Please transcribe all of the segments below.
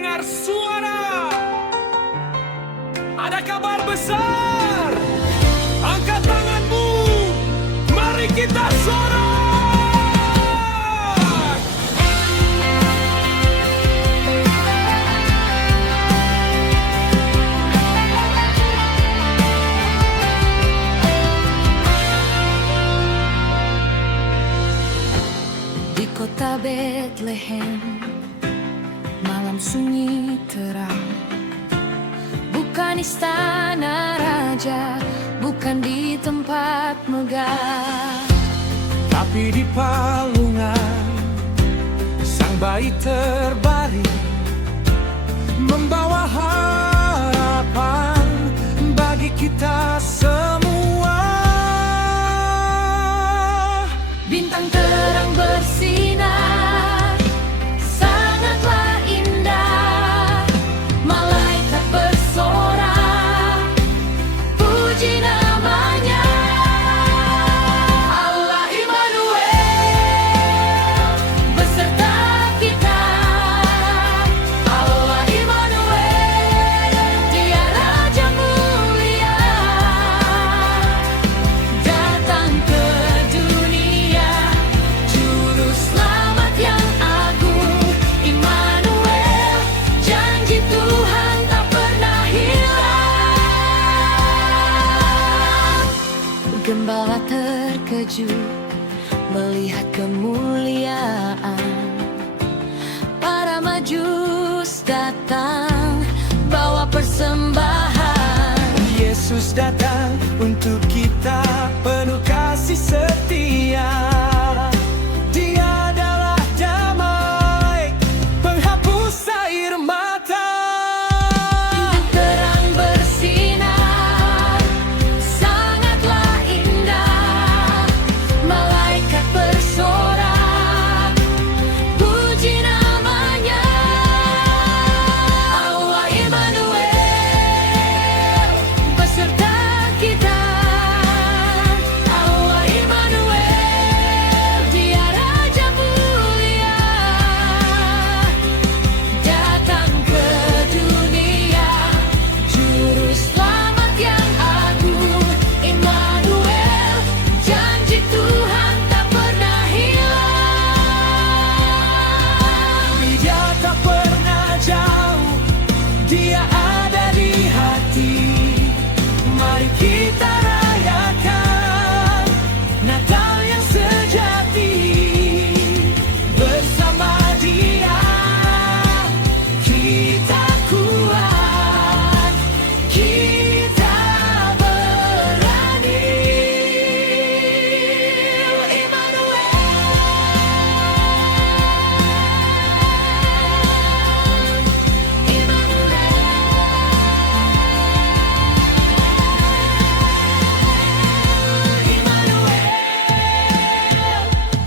mendengar suara. Ada kabar besar. Angkat tanganmu. Mari kita sorak. Di kota Bethlehem, malam sunyi terang. Bukan istana raja, bukan di tempat megah, Tapi di palungan sang bayi terbaring, membawa harapan bagi kita semua. bintang terang bersinar, sangatlah indah. Malaikat bersorak, puji namanya. Allah Immanuel beserta kita. Allah Immanuel, Dia Raja mulia, datang ke dunia, Juru Selamat yang agung. Immanuel, janji Tuhan tak pernah hilang. Gembala terkejut melihat kemuliaan. Para majus datang bawa persembahan. Yesus datang untuk kita, penuh kasih setia. Dia adalah damai, penghapus air mata. Bintang terang bersinar, sangatlah indah. Malaikat bersorak, puji namanya. Allah Immanuel beserta kita. Allah Immanuel, Dia Raja mulia, datang ke dunia, Juru Selamat yang agung. Immanuel, janji Tuhan tak pernah hilang. Dia tak pernah jauh, Dia ada di hati. Mari kita rayakan Natal yang sejati. Bersama Dia kita kuat, kita berani. Immanuel,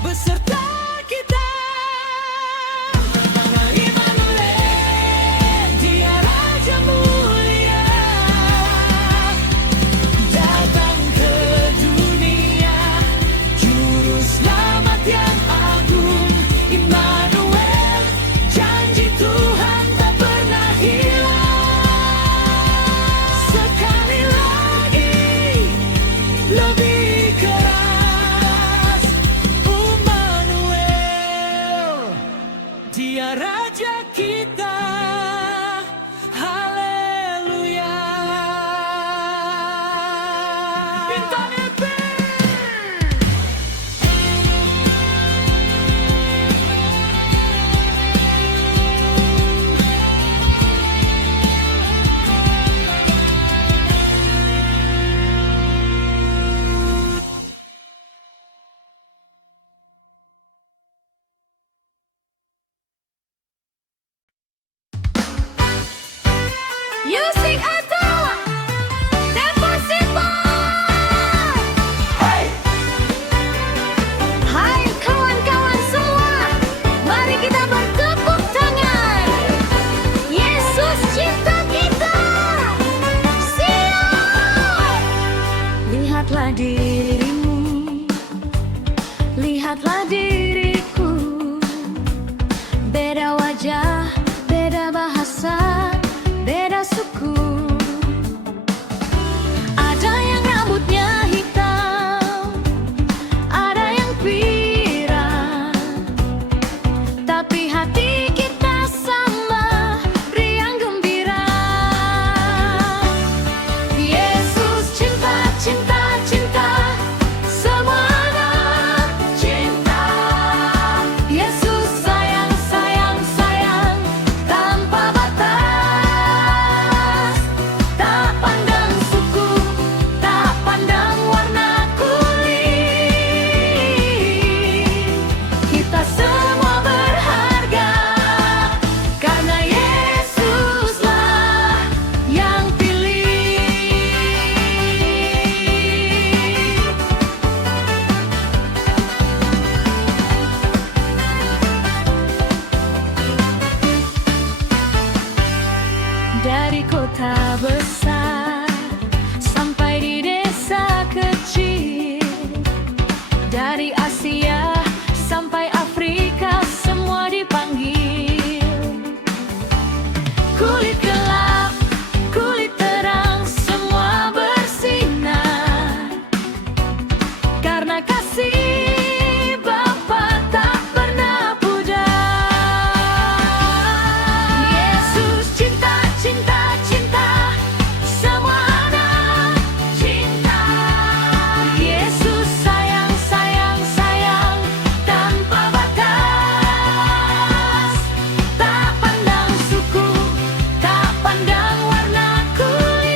beserta kita. Immanuel, Dia Raja mulia, datang ke dunia, Juru Selamat yang agung. Immanuel, janji Tuhan tak pernah hilang. Sekali lagi, lebih keras. Immanuel, Dia Raja kita. Haleluya. Bintang EP. Music atau Deposito. Hai kawan-kawan semua, mari kita bertepuk tangan. Yesus cinta kita. Siap. Lihatlah dirimu, lihatlah diriku. Beda wajah, beda bahasa. pikiran, tapi hati kita sama riang gembira. Yesus cinta, cinta, cinta, semua anak cinta. Yesus sayang, sayang, sayang, tanpa batas. Tak pandang suku, tak pandang warna kulit. Kita semua berharga, karena Yesuslah yang pilih. Dari kota besar sampai di desa kecil, dari Asia sampai Afrika, semua dipanggil. Kulit gelap, kulit terang, semua bersinar, karena kasih Bapa tak pernah pudar. Yesus cinta, cinta, cinta, semua anak cinta. Yesus sayang, sayang, sayang, tanpa batas. Tak pandang suku, tak pandang warna kulit.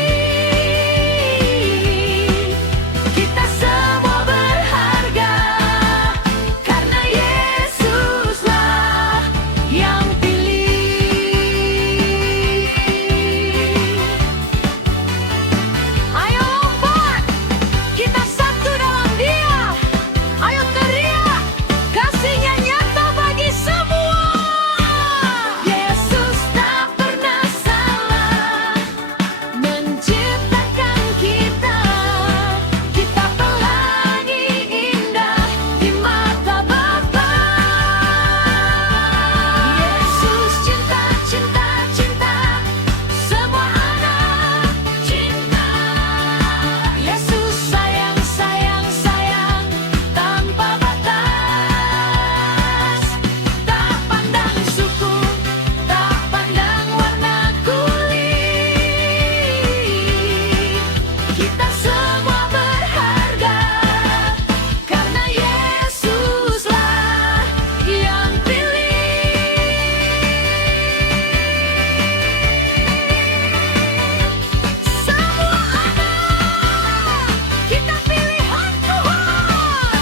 Kita semua berharga, karena Yesuslah yang pilih. Ayo lompat, kita satu dalam Dia. Ayo teriak, kasihnya nyata bagi semua. Yesus tak pernah salah menciptakan kita. Kita pelangi indah di mata Bapa. Yesus cinta, cinta, cinta, semua anak cinta. Yesus sayang, sayang, sayang, tanpa batas. Tak pandang suku, tak pandang warna kulit. Kita semua berharga, karena Yesuslah yang pilih. Semua anak, kita pilihan Tuhan.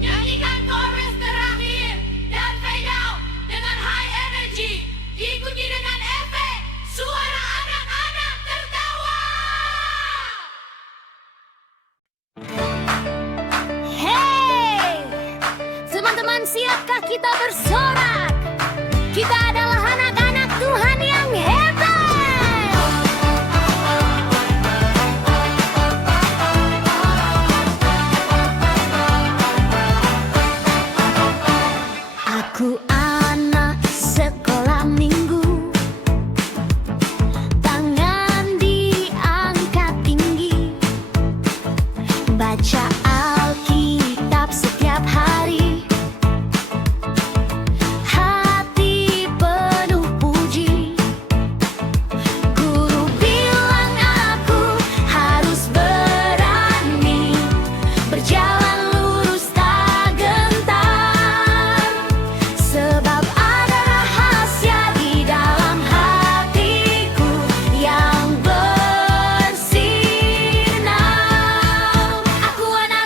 Nyanyikan chorus terakhir dan fade out dengan high energy. Diikuti dengan efek suara anak-anak tertawa. Hey, teman-teman, siapkah kita bersorak? Kita adalah anak-anak Tuhan yang hebat. Aku anak sekolah minggu, tangan diangkat tinggi, baca Alkitab setiap hari, hati penuh puji. Guru bilang aku harus berani, berjalan lurus tak gentar, sebab ada rahasia di dalam hatiku yang bersinar. Aku anak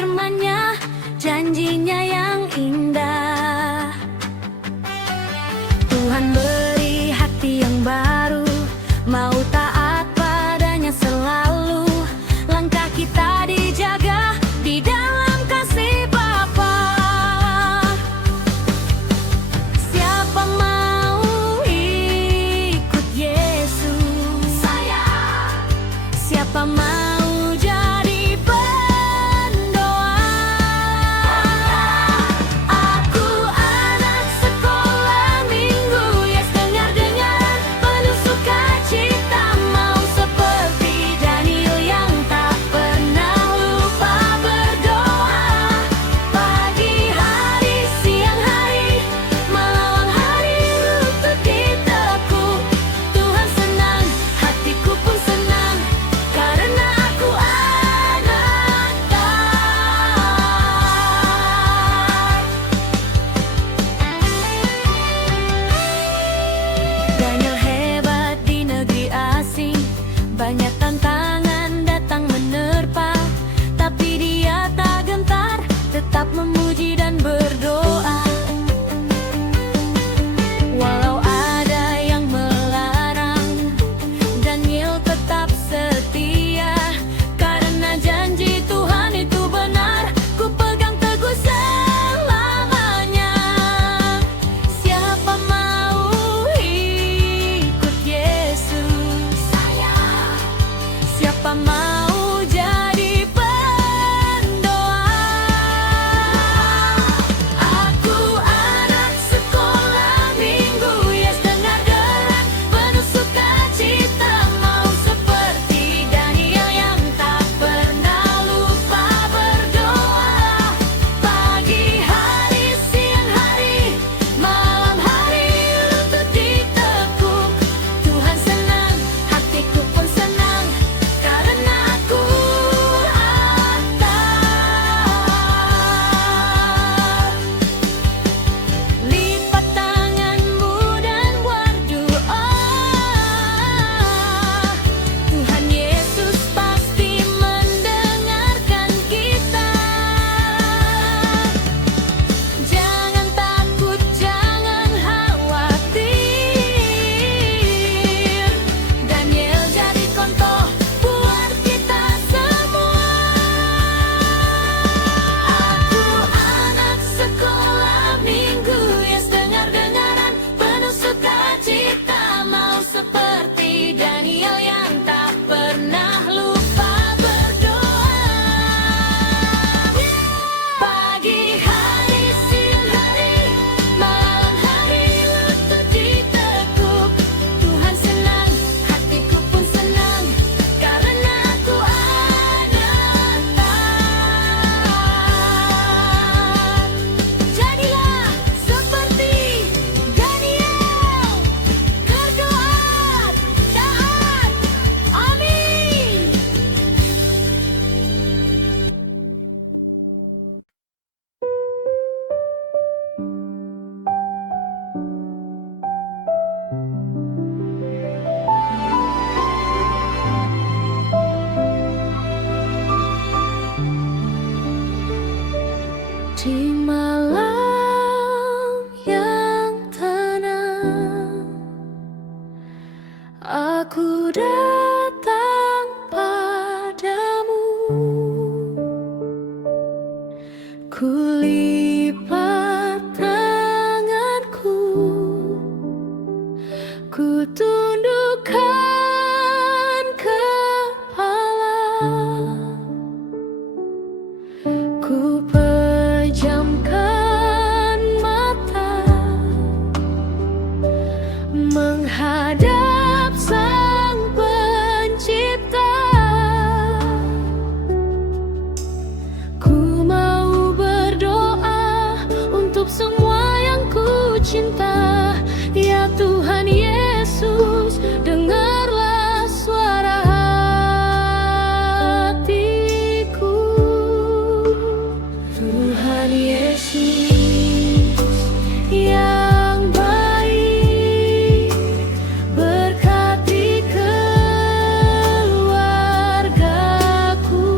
firman-Nya, janjinya yang indah. Tuhan beri hati yang baru, mau taat padanya selalu. Langkah kita dijaga di dalam kasih Bapa. Siapa mau ikut Yesus? Saya. Siapa mau jadi pendoa? Aku anak sekolah minggu, yes dengar-dengaran penuh sukacita, mau seperti Daniel yang tak pernah lupa berdoa. Pagi hari, siang hari, malam hari lutut ditekuk. Tuhan senang, hatiku pun senang, karena aku anak taat. Daniel hebat di negeri asing, banyak tantangan datang menerpa, tapi dia tak gentar, tetap memuji dan berdoa. Walau ada yang melarang, Daniel tetap setia, karena janji Tuhan itu benar, ku pegang teguh selamanya. Siapa mau ikut Yesus? Saya. Siapa mau jadi pendoa? Aku anak sekolah minggu, yes dengar-dengaran penuh sukacita, mau seperti Daniel yang tak pernah lupa berdoa. Pagi hari, siang hari, malam hari lutut ditekuk. Tuhan senang, hatiku pun senang, karena aku taat. Lipat tanganmu dan berdoa. Tuhan Yesus pasti mendengarkan kita. Jangan takut, jangan khawatir. Daniel jadi contoh buat kita semua. Aku anak sekolah minggu, yes dengar-dengaran penuh sukacita, mau seperti Daniel yang tak pernah lupa berdoa. Pagi hari, siang hari, malam hari lutut ditekuk. Tuhan senang, hatiku pun senang, karena aku anak taat. Jadilah seperti Daniel, berdoa, taat, amin. Di malam yang tenang, aku datang padamu. Kulipat tanganku, ku tundukkan kepala, ku pejamkan mata, menghadap Sang Pencipta. Ku mau berdoa untuk semua yang ku cinta. Ya Tuhan Yesus, dengarlah suara hatiku. Tuhan Yesus yang baik, berkati keluargaku.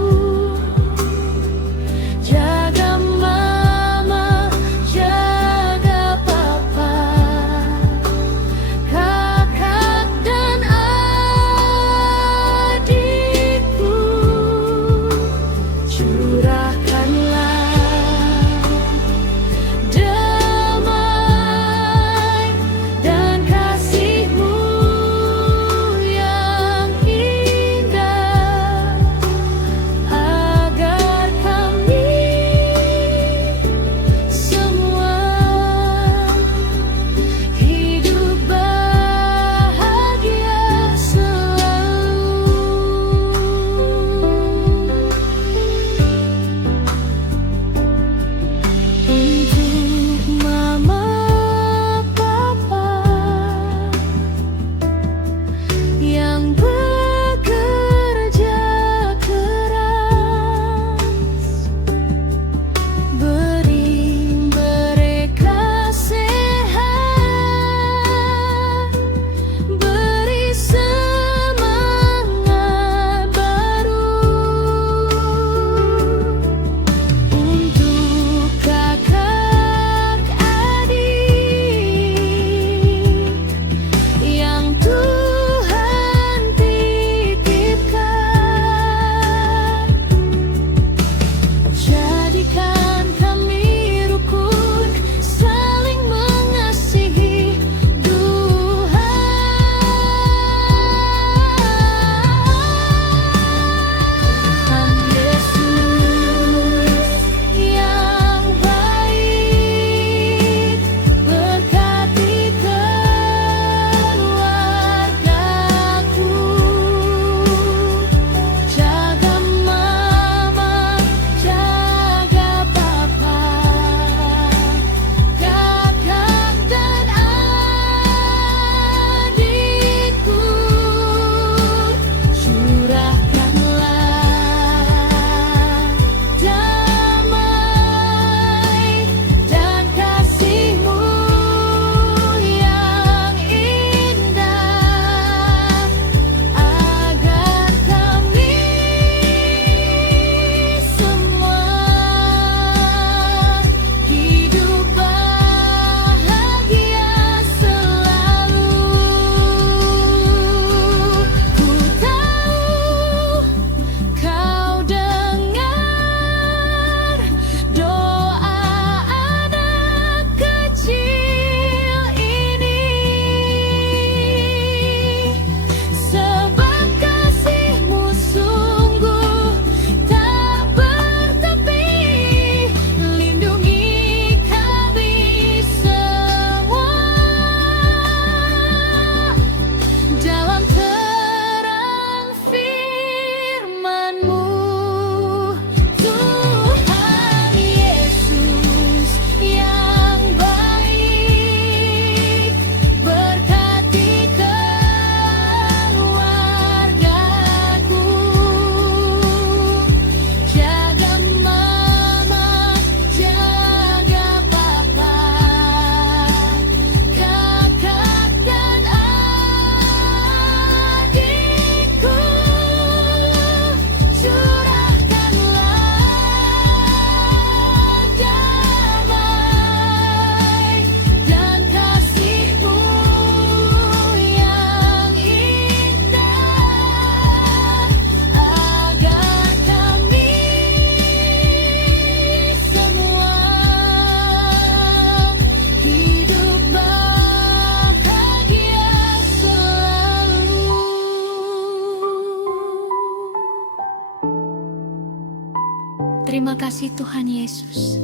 kasih Tuhan Yesus.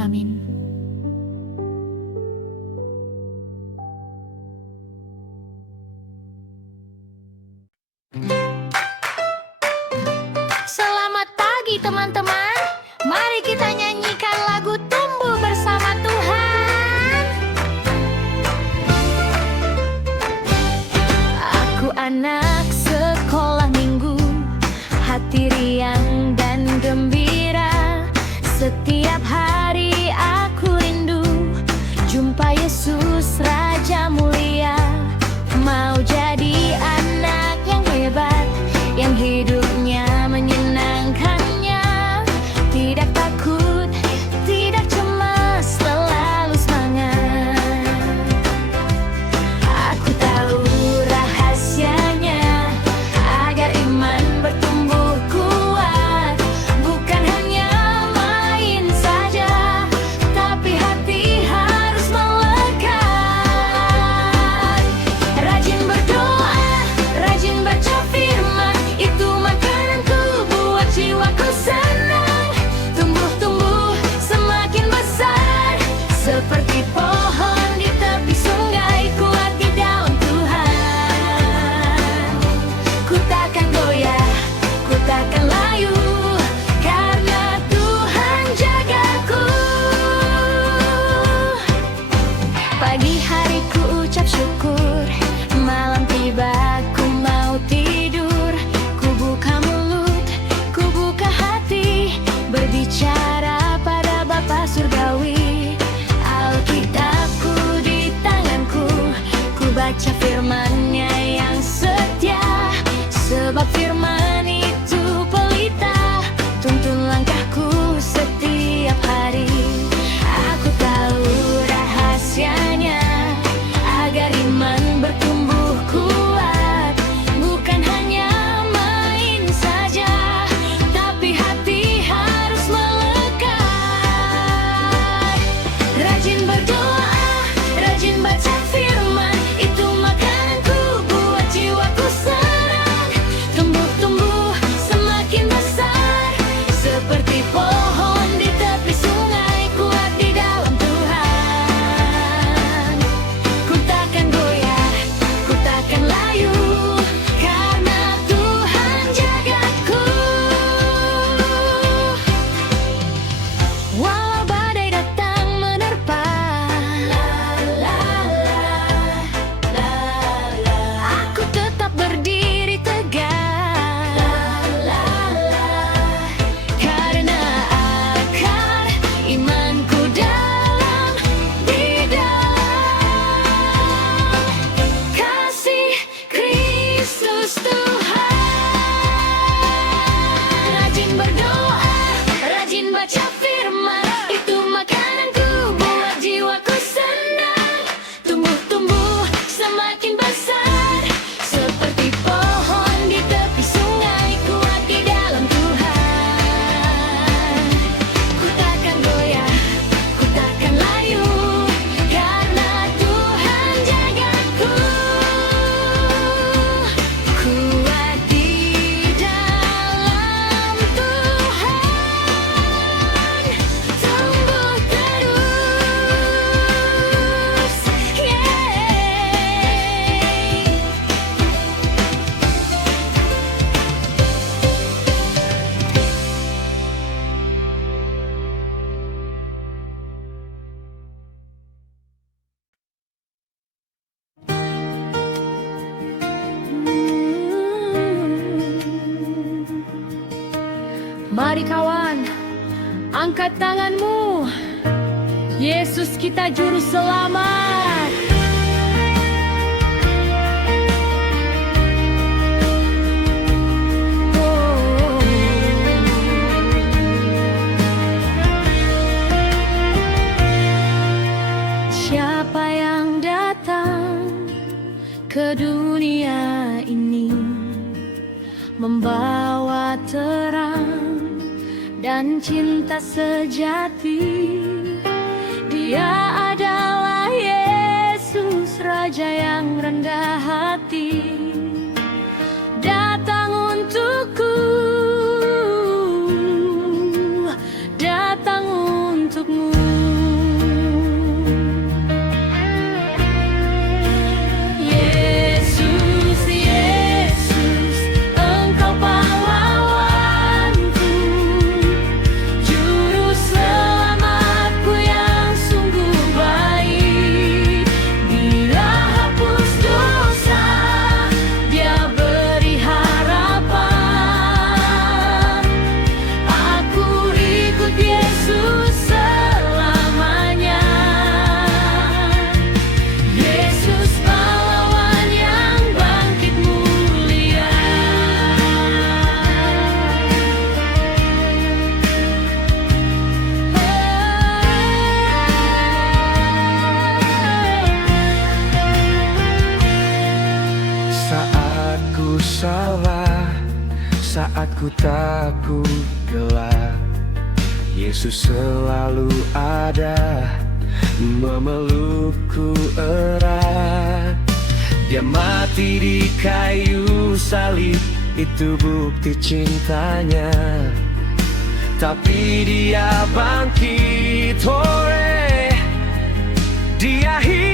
Amin. Selamat pagi teman-teman. Mari kita nyanyikan lagu Tumbuh Bersama Tuhan. Aku anak sekolah minggu, hati riang dan gembira. Setiap hari aku rindu jumpa Yesus Raja mulia. Mau jadi anak yang hebat, yang hidupnya menyenangkannya. Tidak takut, tidak cemas, selalu semangat. Aku tahu rahasianya agar iman bertumbuh kuat. Bukan hanya main saja, tapi hati harus melekat. Rajin berdoa, rajin baca firman, itu makananku buat jiwaku senang. Tumbuh-tumbuh semakin besar, seperti pohon di tepi sungai, kuat di dalam Tuhan. Ku takkan goyah, ku takkan layu, karena Tuhan jagaku. Pagi hari ku ucap syukur, malam tiba ku mau tidur. Ku buka mulut, ku buka hati, berbicara pada Bapa Surgawi. Alkitabku di tanganku, ku baca firman-Nya yang setia. Sebab firman itu pelita, tuntun langkahku setiap hari. Aku tahu rahasianya agar iman bertumbuh kuat. Bukan hanya main saja, tapi hati harus melekat. Rajin berdoa, rajin baca firman, itu makananku buat jiwaku senang. Tumbuh-tumbuh semakin besar, seperti pohon di tepi sungai, kuat di dalam Tuhan. Ku takkan goyah, ku takkan layu, karena Tuhan jagaku. Walau badai datang menerpa, aku tetap berdiri tegak. Karena akar imanku dalam, di dalam kasih Kristus Tuhan. Rajin berdoa, rajin baca firman, itu makananku buat jiwaku senang. Tumbuh-tumbuh semakin besar, seperti pohon di tepi sungai, kuat di dalam Tuhan. Ku takkan goyah, ku takkan layu, karena Tuhan jagaku. Kuat di dalam Tuhan, tumbuh terus, Mari kawan, angkat tanganmu. Yesus kita juru selamat. Oh. Siapa yang datang ke dunia ini membawa terang dan cinta sejati. Dia adalah Yesus, Raja yang rendah hati. Datanglah aku takut gelap, Yesus selalu ada, memelukku erat. Dia mati di kayu salib, itu bukti cintanya. Tapi dia bangkit, hore, dia hidup